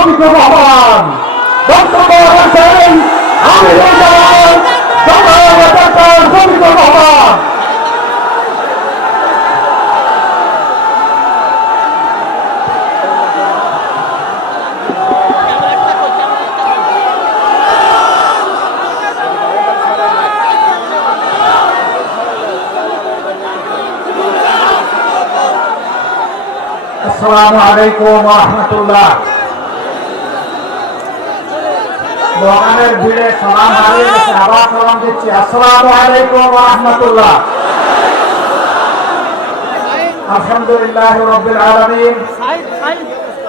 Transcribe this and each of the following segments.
শফিকুর রহমান বক্তব্য রাখছেন আমিরুল জামান ডক্টর শফিকুর রহমান। আসসালামু আলাইকুম ওয়া রাহমাতুল্লাহ। দোকানের ভিড়ে সালাম হারিয়ে গেছে, আবার সালাম দিচ্ছি। আসসালামু আলাইকুম ওয়া রাহমাতুল্লাহ। আলহামদুলিল্লাহ রাব্বিল আলামিন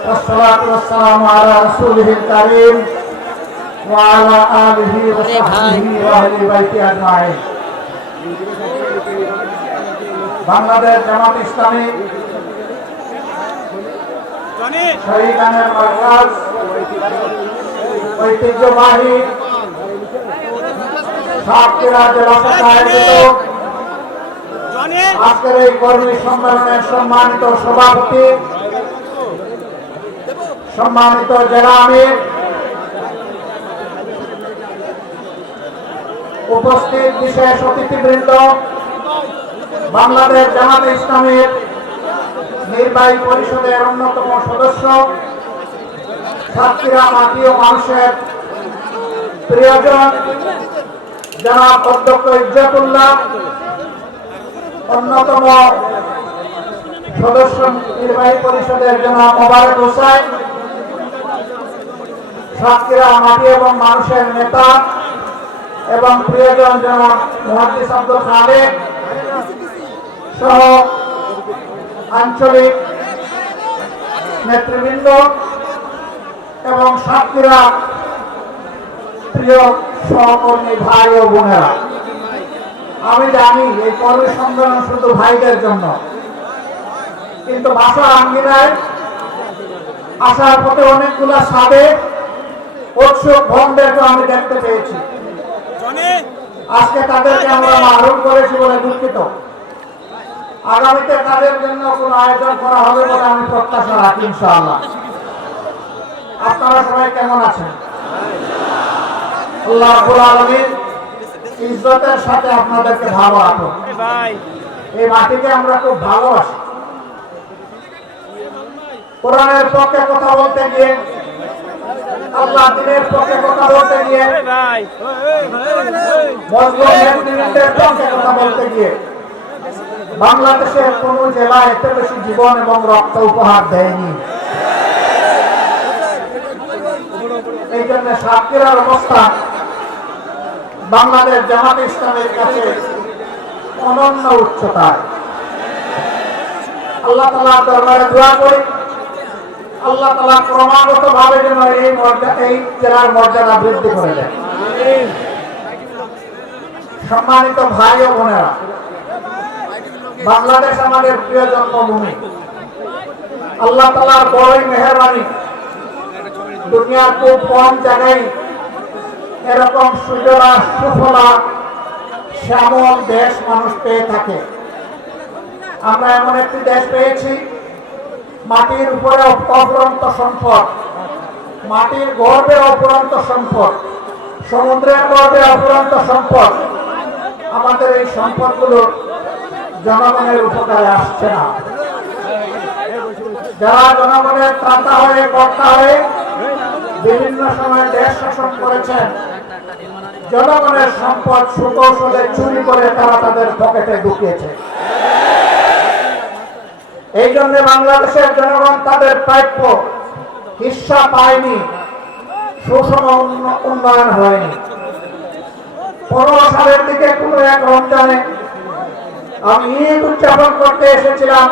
ওয়াসসালাতু ওয়াসসালামু আলা রাসূলিল কারীম ওয়া আলা আলিহি ওয়া সাহবিহি ওয়া আহলি বাইতি আজমাইন। বাংলাদেশ জামাত ইসলামী শহীদানের মার্কাজ ঐতিহ্যবাহী সাতক্ষীরা জেলা শাখা আয়োজিত আজকের এই কর্মী সম্মেলনের সম্মানিত সভাপতি, সম্মানিত জেলা আমির, উপস্থিত বিশেষ অতিথিবৃন্দ, বাংলাদেশ জামাত ইসলামীর নির্বাহী পরিষদের অন্যতম সদস্য, সাতক্ষীরা মাটি ও মানুষের প্রিয়জন জনাব অধ্যক্ষ ইজ্জতুল্লাহ, অন্যতম সদস্য নির্বাহী পরিষদের জনাব মোবারক হোসেন, সাতক্ষীরা মাটি এবং মানুষের নেতা এবং প্রিয়জন জনাব মুহাদ্দিস আব্দুল খালেক সহ আঞ্চলিক নেতৃবৃন্দ এবং সাতক্ষীরা প্রিয় সহকর্মী ভাই ও বোনেরা, আমি জানি এই কর্মী সম্মেলন শুধু ভাইদের জন্য, কিন্তু বাসার আঙ্গিনায় আসার পথে অনেকগুলা সাবেক উৎসুক ভক্তদেরকে আমি দেখতে পেয়েছি। আজকে তাদেরকে আমরা মাহরুম করেছি বলে দুঃখিত। আগামীতে তাদের জন্য কোনো আয়োজন করা হবে বলে আমি প্রত্যাশা রাখি ইনশাআল্লাহ। আপনারা সবাই কেমন আছেন? আল্লাহ রাব্বুল আলামিন ইজ্জতের সাথে আপনাদেরকে ভালো রাখুন। এই মাটিকে আমরা খুব ভালোবাসি। কোরআনের পক্ষে কথা বলতে গিয়ে, আল্লাহ দ্বীনের পক্ষে কথা বলতে গিয়ে, মুসলিম নেতৃবৃন্দের পক্ষে কথা বলতে গিয়ে বাংলাদেশের কোন জেলা এত বেশি জীবন এবং রক্ত উপহার দেয়নি। এই জন্য সাতক্ষীরার অবস্থা বাংলাদেশ জামাত ইসলামের কাছে অনন্য উচ্চতায়। আল্লাহ তাআলার দরবারে দোয়া করি, আল্লাহ তাআলা ক্রমাগত ভাবে যেন এই জেলার মর্যাদা বৃদ্ধি করে দেন। সম্মানিত ভাই ও বোনেরা, বাংলাদেশ আমাদের প্রিয় জন্মভূমি। আল্লাহ তাআলার বড়ই মেহেরবানি, দুনিয়ার খুব কম জায়গায় এরকম সুজলা সুফলা শ্যামল দেশ মানুষ পেয়ে থাকে। আমরা এমন একটি দেশ পেয়েছি, মাটির উপরে অফুরন্ত সম্পদ, মাটির গর্ভে অফুরন্ত সম্পদ, সমুদ্রের গর্ভে অফুরন্ত সম্পদ। আমাদের এই সম্পদগুলো জনগণের উপকারে আসছে না। যারা জনগণের ত্রাতা হয়ে কর্তা হয়ে বিভিন্ন সময় দেশ শাসন করেছেন, জনগণের সম্পদ সুকৌশলে চুরি করে তারা তাদের পকেটে ঢুকিয়েছে। এই জন্য বাংলাদেশের জনগণ তাদের প্রাপ্য হিস্সা পায়নি, সুষম উন্নয়ন হয়নি। 15 সালের দিকে কোনো এক রমজানে আমি ঈদ উদযাপন করতে এসেছিলাম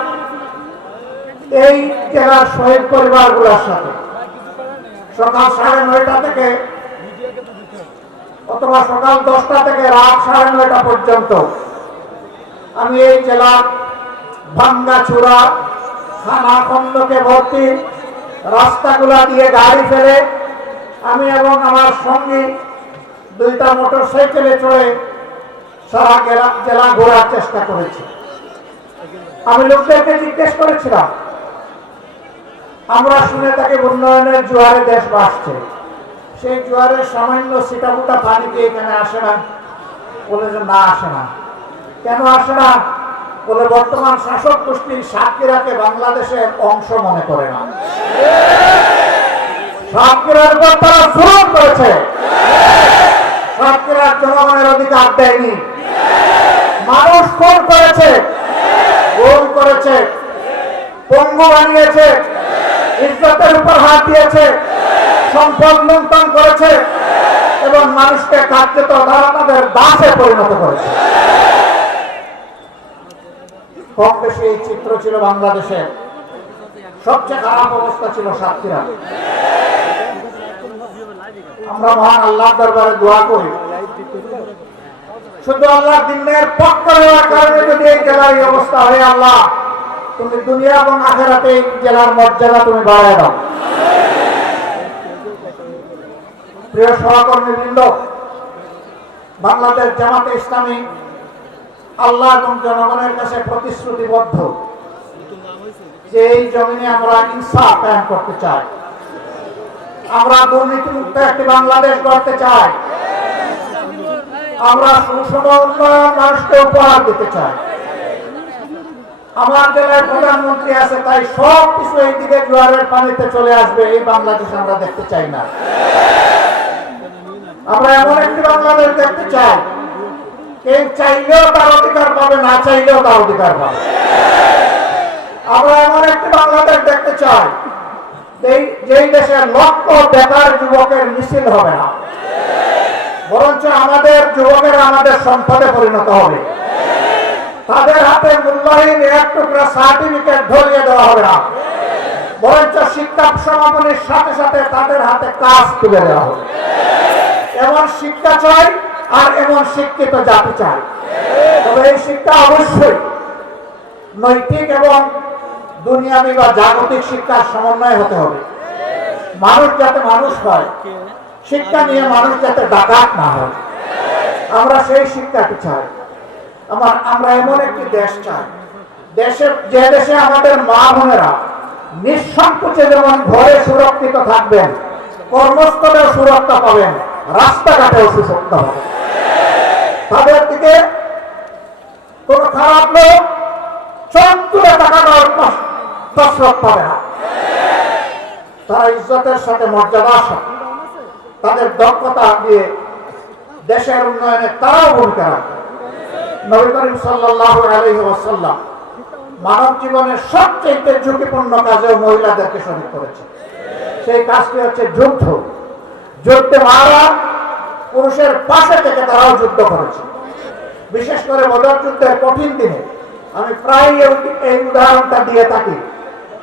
এই জেলার শহীদ পরিবারগুলোর সাথে। সকাল 9:30 থেকে অথবা সকাল 10টা থেকে রাত 9:30 পর্যন্ত আমি এই জেলার ভাঙ্গাচুরা খানা খন্দকে ভর্তি রাস্তাগুলা দিয়ে গাড়ি ফেলে আমি এবং আমার সঙ্গী 2টা মোটরসাইকেলে চড়ে সারা জেলা ঘোরার চেষ্টা করেছি। আমি লোকদেরকে জিজ্ঞেস করেছিলাম আমরা শুনে থাকি উন্নয়নের জোয়ারে দেশ ভাসছে, সেই জোয়ারের সামান্য ছিটাফোঁটা পানি কি এখানে আসে না? বলে যে না, আসে না। কেন আসে না? বলে বর্তমান শাসক গোষ্ঠী সাতক্ষীরাকে বাংলাদেশের অংশ মনে করে না। সাতক্ষীরার উপর তারা জুলুম করেছে, সাতক্ষীরার জনগণের অধিকার দেয়নি, মানুষ খুন করেছে, গুম করেছে, পঙ্গু বানিয়েছে, ইজ্জতের উপর হাত দিয়েছে, সম্পদ লুণ্ঠন করেছে এবং মানুষকে কার্যত তারা তাদের দাসে পরিণত করেছে। কম বেশি এই চিত্র ছিল বাংলাদেশের। সবচেয়ে খারাপ অবস্থা ছিল সাতক্ষীরা। আমরা মহান আল্লাহর দরবারে দোয়া করি, শুধু আল্লাহর দ্বীনের পক্ষ নেওয়ার কারণে যদি এই জেলার এই অবস্থা হয়, আল্লাহ তুমি দুনিয়া এবং আখিরাতে এই জেলার মর্যাদা তুমি বাড়ায় দাও। প্রিয় সহকর্মীবৃন্দ, বাংলাদেশ জামাতে ইসলামী আল্লাহ এবং জনগণের কাছে প্রতিশ্রুতিবদ্ধ যে এই জমিনে আমরা ইনসাফ কায়েম করতে চাই, আমরা দুর্নীতিমুক্ত একটি বাংলাদেশ গড়তে চাই, আমরা সুষম উন্নয়ন মানুষকে উপহার দিতে চাই। আমার জেলায় প্রধানমন্ত্রী আছে, তাই সব কিছু এই দিকে জোয়ারের পানিতে চলে আসবে, এই বাংলাদেশ আমরা দেখতে চাই না। আমরা এমন একটি বাংলাদেশ দেখতে চাই, কেউ চাইলেও তার অধিকার পাবে, না চাইলেও তার অধিকার পাবে। আমরা এমন একটি বাংলাদেশ দেখতে চাই যেই দেশের লক্ষ বেকার যুবকের মিছিল হবে না, বরঞ্চ আমাদের যুবকেরা আমাদের সম্পদে পরিণত হবে। তাদের হাতে মূল্যহীন এক টুকরা সার্টিফিকেট ধরিয়ে দেওয়া হবে না, বরঞ্চ শিক্ষা সমাপনের সাথে সাথে তাদের হাতে কাজ তুলে দেওয়া হবে। এমন শিক্ষা চাই আর এমন শিক্ষিত জাতি চাই। তবে এই শিক্ষা অবশ্যই নৈতিক এবং দুনিয়াবী বা জাগতিক শিক্ষার সমন্বয় হতে হবে। মানুষ যাতে মানুষ হয়, শিক্ষা নিয়ে মানুষ যাতে ডাকাত না হয়, আমরা সেই শিক্ষাটি চাই। আমরা এমন একটি দেশ চাই, যে দেশে আমাদের মা বোনেরা নিঃসংকোচে যেমন ঘরে সুরক্ষিত থাকবেন, কর্মস্থলেও সুরক্ষা পাবেন, রাস্তাঘাটেও সুরক্ষা পাবেন। তাদের দিকে কোন খারাপ লোক চোখ তুলে তাকানোর কসরত পাবে না। তারা ইজ্জতের সাথে মর্যাদার সাথে তাদের দক্ষতা দিয়ে দেশের উন্নয়নে তারাও ভূমিকা রাখবে। নবী করিম সাল্লাল্লাহু আলাইহি ওয়াসাল্লাম মানব জীবনের সবচেয়ে ঝুঁকিপূর্ণ কাজেও মহিলাদেরকে শরীক করেছে। সেই কাজটি হচ্ছে যুদ্ধ। যুদ্ধে মারা পুরুষের পাশে থেকে তারাও যুদ্ধ করেছে। বিশেষ করে বদর যুদ্ধের কঠিন দিনে আমি প্রায় এই উদাহরণটা দিয়ে থাকি।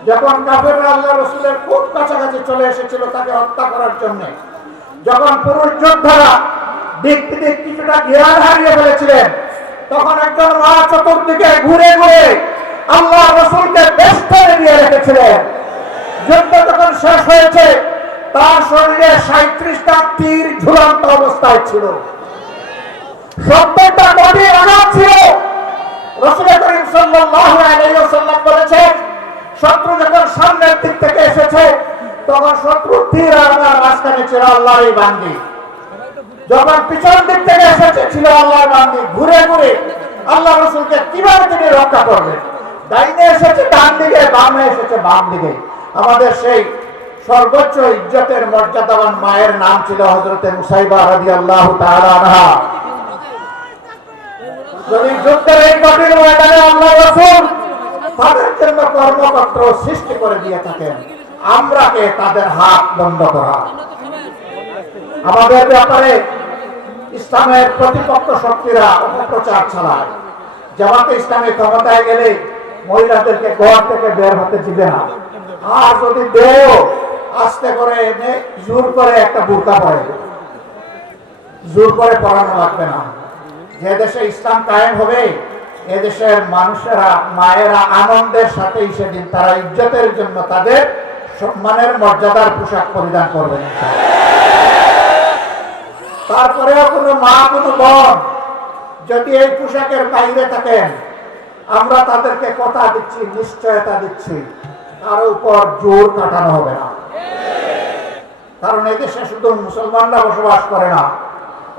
যখন কাফেররা আল্লাহ রাসূলের খুব কাছাকাছি চলে এসেছিল তাকে হত্যা করার জন্য, যখন পুরুষ যোদ্ধারা দিক বিদিক কিছুটা জ্ঞান হারিয়ে ফেলেছিলেন, তখন একজন মা চতুর্দিকে ঘুরে ঘুরে আল্লাহ রাসূলকে বেষ্টনে দিয়ে রেখেছিলেন। যুদ্ধ যখন শেষ হয়েছে, তার শরীরে 37টা তীর ঝুলন্ত অবস্থায় ছিল, 70টা গভীর আঘাত ছিল। রাসূল করিম সাল্লাল্লাহু আলাইহি ওয়াসাল্লাম বলেছেন, শত্রু যখন সামনের দিক থেকে এসেছে, তখন শত্রুর তীর আমার মাঝখানে ছিল আল্লাহরই বান্দি। যখন পিছন দিক থেকে এসেছে ছিল আল্লাহর বান্দি। ঘুরে ঘুরে আল্লাহ রাসূলকে কিভাবে তিনি রক্ষা করবেন? ডাইনে এসেছে ডান দিকে, বামে এসেছে বাম দিকে। আমাদের সেই সর্বোচ্চ ইজ্জতের মর্যাদাবান মায়ের নাম ছিল হযরতে মুসাইবা রাদিয়াল্লাহু তাআলা আনহা। যদি যুদ্ধের এই কঠিন ময়দানে আল্লাহ রাসূল তাদের জন্য কর্মপত্র সৃষ্টি করে দিয়ে থাকেন, আমরা কে তাদের হাত বন্ধ করা? আমাদের ব্যাপারে ইসলামের প্রতিপক্ষ শক্তিরা অপপ্রচার চালায়। জামাতে ইসলামী ক্ষমতায় গেলে মহিলাদেরকে ঘর থেকে বের হতে দিবে না, আর যদি দেও আস্তে করে এনে জোর করে একটা বোরকা পরে, জোর করে পরানো লাগবে না। যে দেশে ইসলাম কায়েম হবে, এদেশের মানুষেরা মায়েরা আনন্দের সাথে সেদিন তারা ইজ্জতের জন্য তাদের সম্মানের মর্যাদার পোশাক পরিধান করবেন। তারপরেও কোনো মা কোনো বোন যদি এই পোশাকের বাইরে থাকেন, আমরা তাদেরকে কথা দিচ্ছি, নিশ্চয়তা দিচ্ছি, কারো উপর জোর কাটানো হবে না। কারণ এদেশে শুধু মুসলমানরা বসবাস করে না,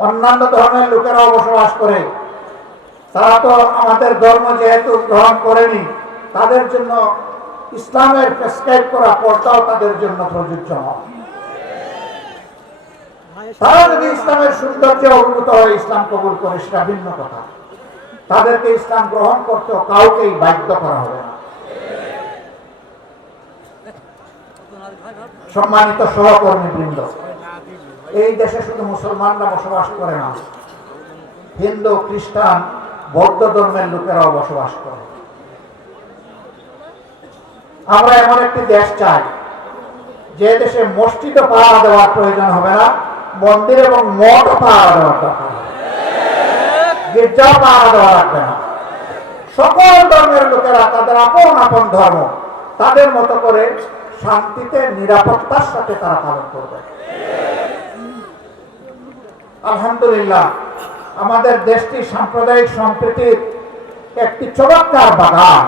অন্যান্য ধর্মের লোকেরাও বসবাস করে। তারা তো আমাদের ধর্ম যেহেতু গ্রহণ করেনি, তাদের জন্য ইসলামের প্রেসক্রাইব করা পর্দাও তাদের জন্য প্রযোজ্য নয়। তারা যদি ইসলামের সৌন্দর্যে অভিভূত হয়ে ইসলাম কবুল করে সেটা ভিন্ন কথা। তাদেরকে ইসলাম গ্রহণ করতেও কাউকেই বাধ্য করা হবে না। সম্মানিত সহকর্মী বৃন্দ, এই দেশে শুধু মুসলমানরা বসবাস করে না, হিন্দু, খ্রিস্টান, বৌদ্ধ ধর্মের লোকেরাও বসবাস করে। আমরা এমন একটি দেশ চাই যে দেশে মসজিদও পাহারা দেওয়ার প্রয়োজন হবে না, মন্দির এবং মঠও পাহারা দেওয়ার দরকার হবে, গির্জাও পাহারা দেওয়া লাগবে না। সকল ধর্মের লোকেরা তাদের আপন আপন ধর্ম তাদের মতো করে শান্তিতে নিরাপত্তার সাথে তারা পালন করবে। আলহামদুলিল্লাহ, আমাদের দেশটি সাম্প্রদায়িক সম্প্রীতির একটি চমৎকার বাগান,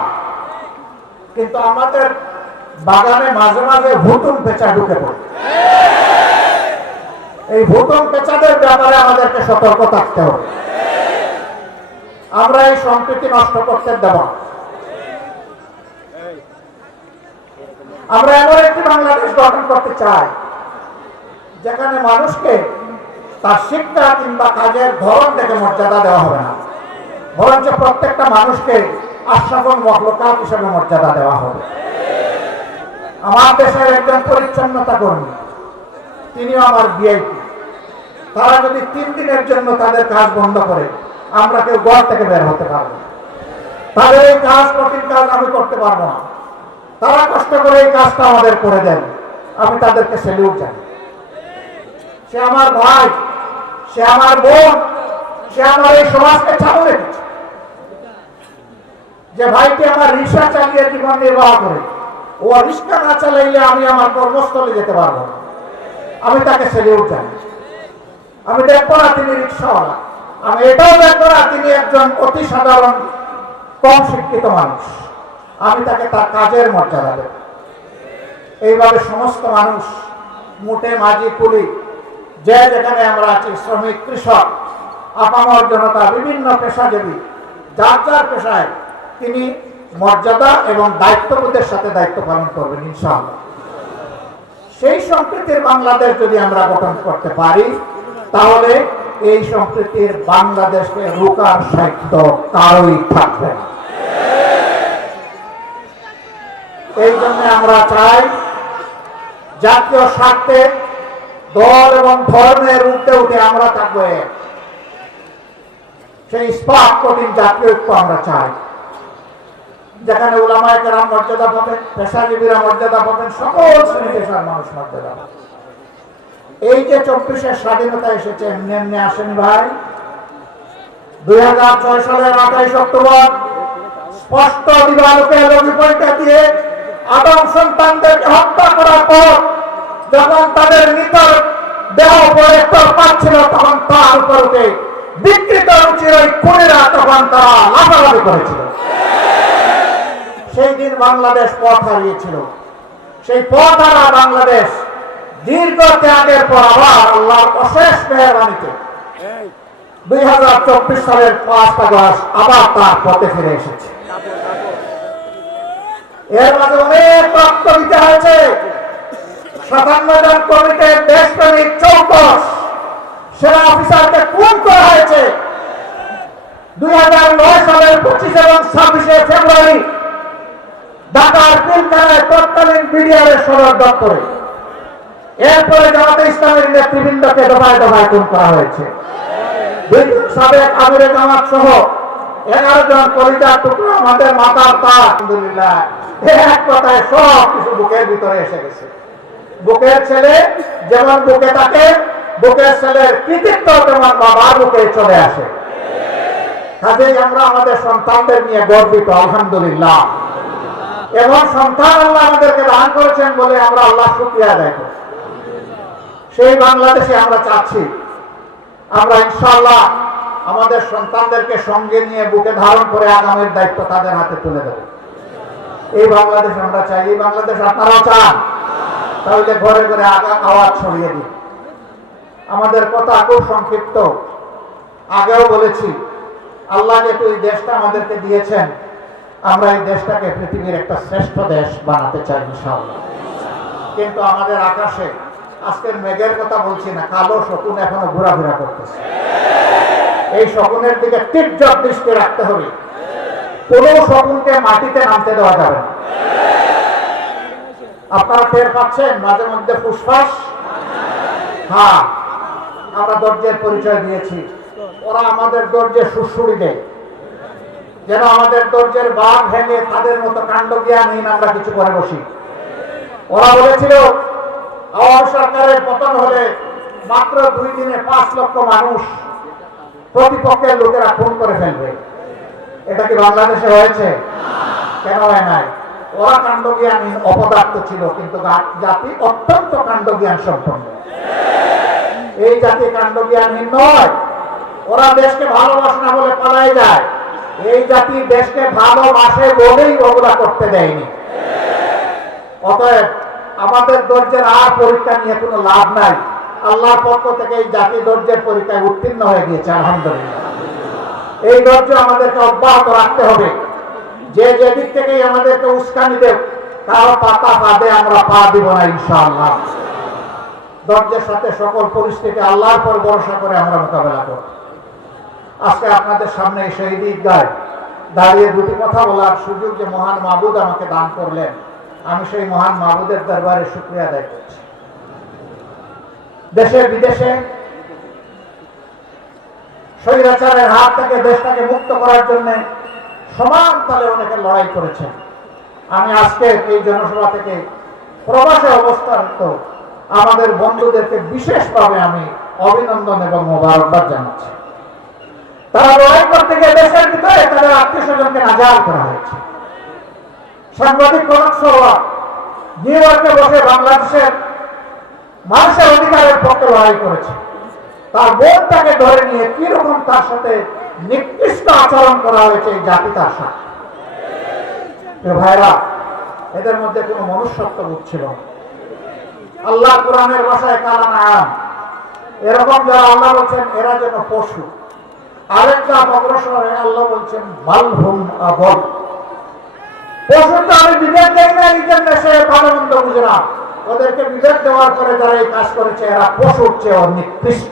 কিন্তু আমাদের বাগানে মাঝে মাঝে ভুতুম পেঁচা ঢুকে পড়ে। এই ভুতুম পেঁচাদের ব্যাপারে আমাদেরকে সতর্ক থাকতে হবে। আমরা এই সম্প্রীতি নষ্ট করতে দেব না। আমরা এমন একটি বাংলাদেশ গঠন করতে চাই যেখানে মানুষকে তার শিক্ষা কিংবা কাজের ধরন দেখে মর্যাদা দেওয়া হবে না, বরঞ্চ প্রত্যেকটা মানুষকে আশরাফুল মখলুকাত হিসেবে মর্যাদা দেওয়া হবে। আমার দেশের একজন পরিচ্ছন্নতা কর্মী, তিনিও আমার ভিআইপি। তারা যদি 3 দিনের জন্য তাদের কাজ বন্ধ করে, আমরা কেউ ঘর থেকে বের হতে পারবো না। তাদের এই কাজ, কঠিন কাজ আমি করতে পারবো না। তারা কষ্ট করে এই কাজটা আমাদের করে দেন, আমি তাদেরকে স্যালিউট জানাই। সে আমার ভাই, সে আমার বোন, সে আমার এই সমাজকে চালু রেখেছে। যে ভাইটি আমার রিক্সা চালিয়ে জীবন নির্বাহ করে, ও রিক্সা না চালাইলে আমি আমার কর্মস্থলে যেতে পারবো না, আমি তাকে স্যালিউট জানাই। আমি দেখবো না তিনি রিক্সাওয়ালা, আমি এটাও দেখবো না তিনি একজন অতি সাধারণ কম শিক্ষিত মানুষ, আমি তাকে তার কাজের মর্যাদা দেব। এইভাবে সমস্ত মানুষ, মুটে মাঝি কুলি, যে যেখানে আমরা আছি, শ্রমিক, কৃষক, আপামর জনতা, বিভিন্ন পেশাজীবী, যার যার পেশায় তিনি মর্যাদা এবং দায়িত্ববোধের সাথে দায়িত্ব পালন করবেন ইনশাআল্লাহ। সেই সম্প্রীতির বাংলাদেশ যদি আমরা গঠন করতে পারি, তাহলে এই সম্প্রীতির বাংলাদেশকে রোকার সাধ্য কারোই থাকবে না। এই জন্য আমরা চাই জাতীয় স্বার্থে দল এবং ধর্মের ঊর্ধ্বে উঠে আমরা থাকবো। সেই ইস্পাত কঠিন জাতীয় ঐক্য আমরা চাই, যেখানে উলামায়ে কেরাম মর্যাদা পাবেন, পেশাজীবীরা মর্যাদা পাবেন, সকল শ্রেণী পেশার মানুষ মর্যাদা পাবেন। এই যে 24-এর স্বাধীনতা এসেছে এমনি এমনি আসেনি ভাই। 2006 সালের 28 অক্টোবর স্পষ্ট দিবালোকে বিপরীতা দিয়ে আদম সন্তানদেরকে হত্যা করার পর যখন তাদের নিতর দেহ পরে পাচ্ছিল, তখন তার উপরে বিকৃত রুচির ওই খুনিরা তখন তারা লাফালাফি করেছিল। সেই দিন বাংলাদেশ পথ হারিয়েছিল। সেই পথ হারা বাংলাদেশ দীর্ঘ ত্যাগের পর আবার আল্লাহর অশেষ মেহেরবানিতে 2024 সালের 5 আগস্ট আবার তার পথে ফিরে এসেছে। এর মাঝে অনেক রক্ত দিতে হয়েছে। 57 জন কমিটির দেশপ্রেমিক চৌকস সেনা অফিসারকে খুন করা হয়েছে 2009 সালের 25 এবং 26 ফেব্রুয়ারি ঢাকার পিলখানায় তৎকালীন বিডিআরের সদর দপ্তরে। এরপরে জামাতে ইসলামের নেতৃবৃন্দকে দফায় দফায় খুন করা হয়েছে। সাবেক আমিরে জামাত সহ 11 জন কলিজার টুকরো আমাদের মাথার তার। আলহামদুলিল্লাহ, এক কথায় সব কিছু বুকের ভিতরে এসে গেছে। বুকের ছেলে যেমন বুকে থাকে, বুকের ছেলের কৃতিত্ব তেমন বাবার বুকে চলে আসে। কাজেই আমরা আমাদের সন্তানদের নিয়ে গর্বিত, আলহামদুলিল্লাহ। এবং সন্তান আল্লাহ আমাদেরকে দান করেছেন বলে আমরা আল্লাহ শুকরিয়া আদায় করি। সেই বাংলাদেশে আমরা চাচ্ছি, আমরা ইনশাআল্লাহ আমাদের সন্তানদেরকে সঙ্গে নিয়ে বুকে ধারণ করে আগামীর দায়িত্ব তাদের হাতে তুলে দেব। এই বাংলাদেশ আমরা চাই। এই বাংলাদেশ আপনারাও চান? তাহলে ঘরে ঘরে আওয়াজ ছড়িয়ে দিন। আমাদের কথা খুব সংক্ষিপ্ত। আগেও বলেছি, আল্লাহ যেহেতু এই দেশটা আমাদেরকে দিয়েছেন, আমরা এই দেশটাকে পৃথিবীর একটা শ্রেষ্ঠ দেশ বানাতে চাই ইনশাআল্লাহ। কিন্তু আমাদের আকাশে আজকের মেঘের কথা বলছি না, কালো শকুন এখনো ঘোরাফেরা করতেছে। এই শকুনের দিকে তীব্র দৃষ্টি রাখতে হবে। কোন শকুনকে মাটিতে নামতে দেওয়া যাবে না। আপনারা টের পাচ্ছেন মাঝে মধ্যে ফুসফাস। হ্যাঁ, আমরা ধৈর্যের পরিচয় দিয়েছি, ওরা আমাদের ধৈর্যের সুড়সুড়ি দেয়, যেন আমাদের ধৈর্যের বাঁধ ভেঙে তাদের মতো কাণ্ড জ্ঞানহীন আমরা কিছু করে বসি। ওরা বলেছিল আওয়ামী সরকারের পতন হলে মাত্র 2 দিনে 5 লক্ষ মানুষ প্রতিপক্ষের লোকেরা খুন করে ফেলবে। এটা কি বাংলাদেশে হয়েছে? কেন হয় নাই? ওরা কাণ্ডজ্ঞানহীন অপদার্থ ছিল, কিন্তু জাতি অত্যন্ত কাণ্ডজ্ঞান সম্পন্ন। এই জাতি কাণ্ডজ্ঞানহীন নয়। ওরা দেশকে ভালোবাসে না বলে পালাই যায়। এই জাতি দেশকে ভালোবাসে বলেই ওগুলা করতে দেয়নি। অতএব আমাদের ধৈর্যের আর পরীক্ষা নিয়ে কোনো লাভ নাই। আল্লাহর পক্ষ থেকে এই জাতি ধৈর্যের পরীক্ষায় উত্তীর্ণ হয়ে গিয়েছে আলহামদুলিল্লাহ। এই ধৈর্য আমাদেরকে অব্যাহত রাখতে হবে। যে যেদিক থেকেই আমাদেরকে উস্কানি দেব, কারো পাতা ফাঁদে আমরা পা দিব না ইনশাআল্লাহ। ধৈর্যের সাথে সকল পরিস্থিতি আল্লাহর পর ভরসা করে আমরা মোকাবেলা করব। আজকে আপনাদের সামনে এই শহীদ ঈদগায় দাঁড়িয়ে দুটি কথা বলার সুযোগ যে মহান মাবুদ আমাকে দান করলেন, আমি সেই মহান মাবুদের দরবারে শুকরিয়া আদায় করছি। দেশে বিদেশে স্বৈরাচারের হাত থেকে দেশটাকে মুক্ত করার জন্য সমান তালে অনেকে লড়াই করেছেন। আমি আজকে এই জনসভা থেকে প্রবাসে অবস্থানরত আমাদের বন্ধুদেরকে বিশেষভাবে আমি অভিনন্দন এবং মোবারকবাদ জানাচ্ছি। তারা লড়াই করতে গিয়ে দেশের ভিতরে তাদের আত্মীয় স্বজনকে নাজাল করা হয়েছে। সাংবাদিক কনক সরোয়ার নিউ ইয়র্কে বসে বাংলাদেশের মানুষের অধিকারের পক্ষে লড়াই করেছে। তার বোনটাকে ধরে নিয়ে কিরকম তার সাথে নিকৃষ্ট আচরণ করা হয়েছে এই জাতি তার সাথে। ভাইরা, এদের মধ্যে কোনো মনুষ্যত্ব বোধ ছিল না। আল্লাহ কোরআনের ভাষায় কালানাম, এরকম যারা আল্লাহ বলছেন এরা যেন পশু। আরেকটা অগ্রসরে আল্লাহ বলছেন মালহুম আবদ। পশুটা আমি বিবেক দেই না, নিজের দেশে ভালো মন্দ বুঝে না। ওদেরকে বিবেক দেওয়ার পরে যারা এই কাজ করেছে এরা পশুর চেয়ে নিকৃষ্ট।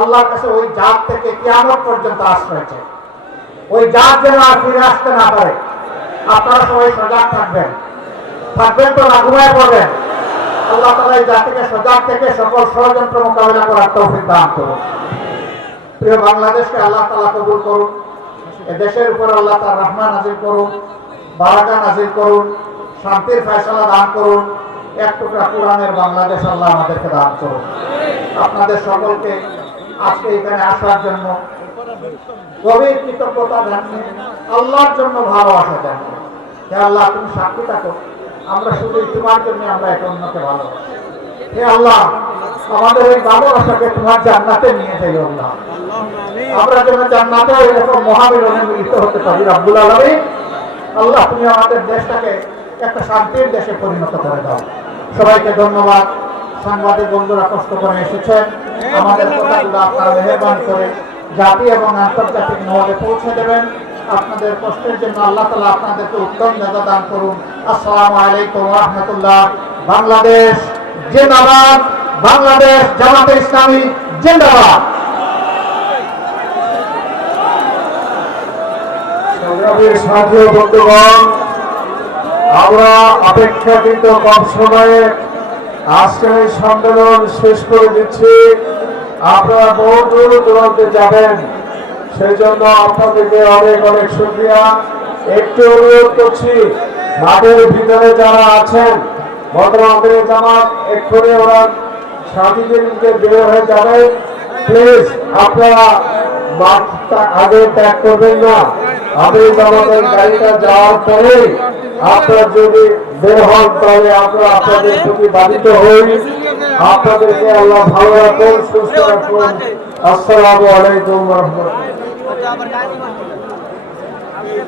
আল্লাহর কাছে ওই জাত থেকে কিয়ামত পর্যন্ত আশ্রয় চাই। ওই জাত যেন আর ফিরে আসতে না পারে। আপনারা সবাই সজাগ থাকবেন তো না ঘুমায় পড়বেন। আল্লাহ তাআলা এই জাতিকে সজাগ থেকে সকল ষড়যন্ত্র মোকাবিলা করার তৌফিক দান করুন। প্রিয় বাংলাদেশকে আল্লাহ তাআলা কবুল করুন। এ দেশের উপর আল্লাহ তার রহমান নাজিল করুন, বারাকা নাজিল করুন, শান্তির ফয়সালা দান করুন। এক টুকরা কোরআনের বাংলাদেশ আল্লাহ আমাদেরকে দান করুন। আপনাদের সকলকে আজকে এখানে আসার জন্য গভীর কৃতজ্ঞতা জানিয়ে আল্লাহর জন্য ভালোবাসা জানিয়ে, হে আল্লাহ তুমি সাক্ষী থাকো, আমরা শুধু তোমার জন্য আমরা এক অন্যকে ভালোবাসি। হে আল্লাহ, আমাদের এই ভালোবাসাকে তোমার জান্নাতে নিয়ে যাই আল্লাহ। আমরা যেন জান্নাতে এরকম মহামিলনে মিলিত হতে পারি রব্বুল আলামিন। আল্লাহ তুমি আমাদের দেশটাকে একটা শান্তির দেশে পরিণত করে দাও। সবাইকে ধন্যবাদ। সাংবাদিক বন্ধুরা কষ্ট করে এসেছেন, আমাদের কথাগুলো আপনারা মেহেরবানি করে জাতি এবং আন্তর্জাতিক মহলে পৌঁছে দেবেন। আপনাদের কষ্টের জন্য আল্লাহ তাআলা আপনাদেরকে উত্তম জাযা দান করুন। আসসালামু আলাইকুম ওয়া রাহমাতুল্লাহ। বাংলাদেশ জিন্দাবাদ, বাংলাদেশ জামাতে ইসলামী জিন্দাবাদ। সাথী বন্ধুগণ, আমরা অপেক্ষাকৃত কম সময়ে আজকের এই সম্মেলন শেষ করে দিচ্ছি। আপনারা বহু দূর দূরান্তে যাবেন, সেই জন্য আপনাদেরকে অনেক অনেক শুকরিয়া। একটু অনুরোধ করছি, মাঠের ভিতরে যারা আছেন বদরামের জামাত এক্ষুনি ওরা সাথীদের নিয়ে বের হয়ে যাবে। প্লিজ আপনারা মাঠটা আগে ত্যাগ করবেন না। আমি আমাদের গাড়িটা যাওয়ার পরে আপনারা যদি বের হন তাহলে আমরা আপনাদের প্রতি বাধিত হই। আপনাদেরকে আল্লাহ ভালো রাখুন, সুস্থ রাখুন। আসসালামু আলাইকুম ওয়া রাহমাতুল্লাহ। দে